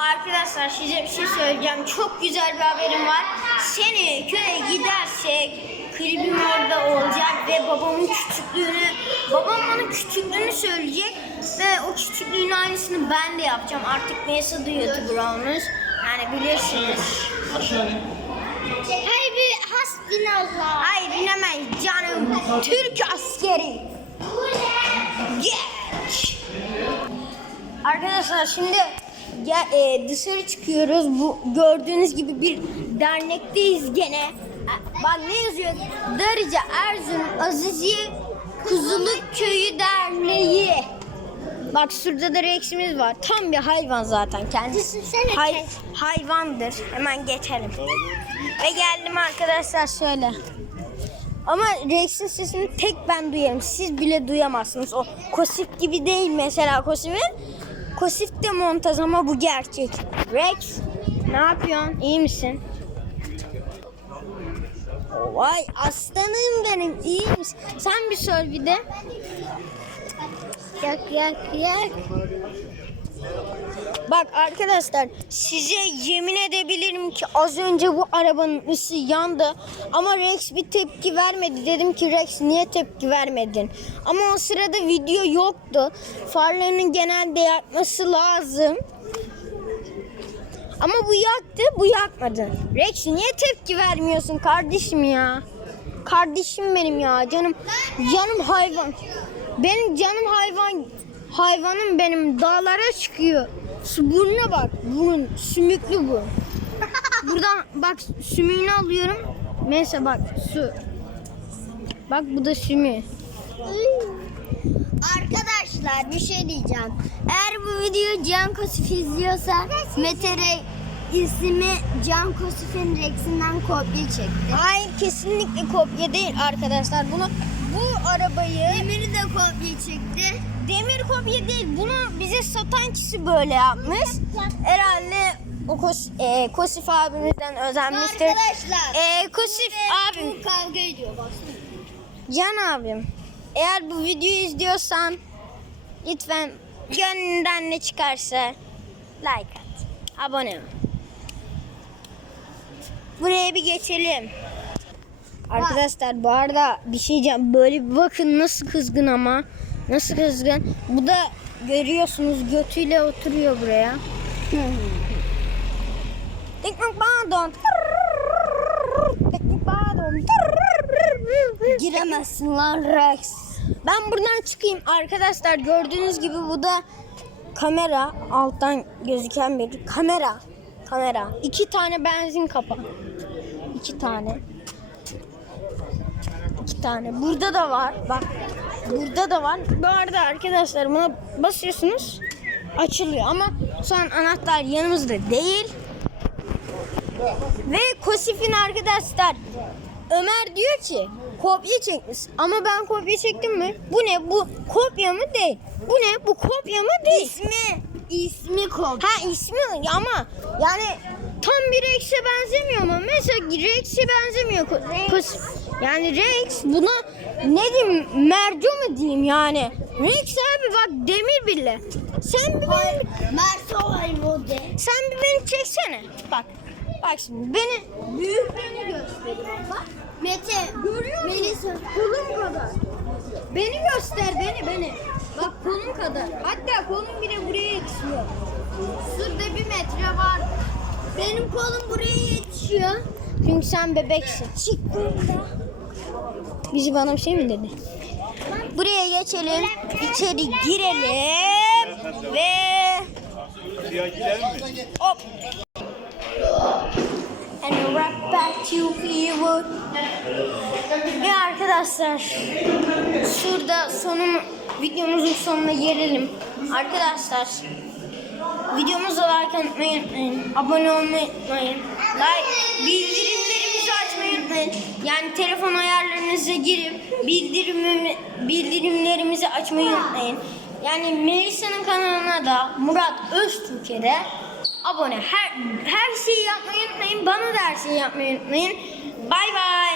Arkadaşlar size bir şey söyleyeceğim. Çok güzel bir haberim var. Seni köye gidersek klibim orada olacak ve babamın küçüklüğünü babam bana küçüklüğünü söyleyecek ve o küçüklüğün aynısını ben de yapacağım. Artık Mesa da YouTuber'ımız. Yani bilirsiniz. Hayır bir hasbinallah. Hayır binemeyiz canım. Türk askeri. Geç. Arkadaşlar şimdi ya, e, dışarı çıkıyoruz. Bu gördüğünüz gibi bir dernekteyiz gene. Bak ne yazıyor? Darıca Erzurum Aziziye Kuzuluk Köyü Derneği. Bak şurada da Rex'imiz var. Tam bir hayvan zaten kendisi. Hay- hayvandır. Hemen geçelim. Ve geldim arkadaşlar şöyle. Ama Rex'in sesini tek ben duyarım. Siz bile duyamazsınız. O Kosif gibi değil mesela Kosif'in. Kosif de montaj ama bu gerçek. Rex ne yapıyorsun? İyi misin? Vay aslanım benim iyi misin? Sen bir sor bir de. Yak yak yak. Bak arkadaşlar size yemin edebilirim ki az önce bu arabanın ışığı yandı ama Rex bir tepki vermedi. Dedim ki Rex niye tepki vermedin? Ama o sırada video yoktu. Farlarının genelde yakması lazım. Ama bu yaktı, bu yakmadı. Rex niye tepki vermiyorsun kardeşim ya? Kardeşim benim ya, canım canım hayvan. Benim canım hayvan hayvanım benim dağlara çıkıyor. Su burnuna bak. Burun sümüklü bu. Buradan bak sümüğünü alıyorum. Neyse bak su. Bak bu da sümüğü. Arkadaşlar bir şey diyeceğim. Eğer bu videoyu Can Kosif izliyorsa Metere ismi Can Kosif'in Rex'inden kopya çekti. Hayır kesinlikle kopya değil arkadaşlar. Bunu bu arabayı Demir'i de kopya çekti. demir kopya değil. Bunu bize satan kişi böyle yapmış. Herhalde o kos, e, Kosif abimizden özenmiştir. Arkadaşlar. E, Kosif abim, Bu kavga ediyor baksana. Can abim. Eğer bu videoyu izliyorsan lütfen gönlünden ne çıkarsa like at. Abone ol. Buraya bir geçelim. Arkadaşlar bu arada bir şey diyeceğim. Böyle bir bakın nasıl kızgın ama. Nasıl kızgın. Bu da görüyorsunuz götüyle oturuyor buraya. Teknik pardon. Teknik pardon. Giremezsin lan Rex. Ben buradan çıkayım. Arkadaşlar gördüğünüz gibi bu da kamera. Alttan gözüken bir kamera. Kamera. İki tane benzin kapağı. İki tane. İki tane. Burada da var. Bak. Burada da var. Bu arada arkadaşlar buna basıyorsunuz. Açılıyor ama şu an anahtar yanımızda değil. Ve Kosif'in arkadaşlar Ömer diyor ki kopya çekmiş. Ama ben kopya çektim mi? Bu ne? Bu kopya mı değil? Bu ne? Bu kopya mı değil? İsmi, ismi kopya. Ha ismi ama yani tam bir Rex'e benzemiyor ama mesela Rex'e benzemiyor. Kos- yani Rex buna ne diyeyim merco mu diyeyim yani. Rex abi bak demir bile. Sen bir beni, Mersoy model. sen bir beni çeksene. Bak. Bak şimdi beni Büyüklüğünü gösteriyor bak. Mete. Görüyor musun? Melisa. Kolum kadar. Beni göster beni beni. Bak kolum kadar. Hatta kolum bile buraya yetişiyor. Şurada bir metre var. Benim kolum buraya yetişiyor. Çünkü sen bebeksin. Çıktığımda. Bizi bana bir şey mi dedi? Buraya geçelim. içeri girelim. Ve hop. And right back to Fever. Ve arkadaşlar şurada sonun videomuzun sonuna gelelim. Arkadaşlar videomuzu like atmayı unutmayın. Abone olmayı unutmayın. Like, bildirimlerimizi açmayı unutmayın. Yani telefon ayarlarınıza girip bildirim, bildirimlerimizi açmayı unutmayın. Yani Melisa'nın kanalına da Murat Öztürk'e de abone. Her, her şeyi yapmayı unutmayın. Bana da her şeyi yapmayı unutmayın. Bay bay.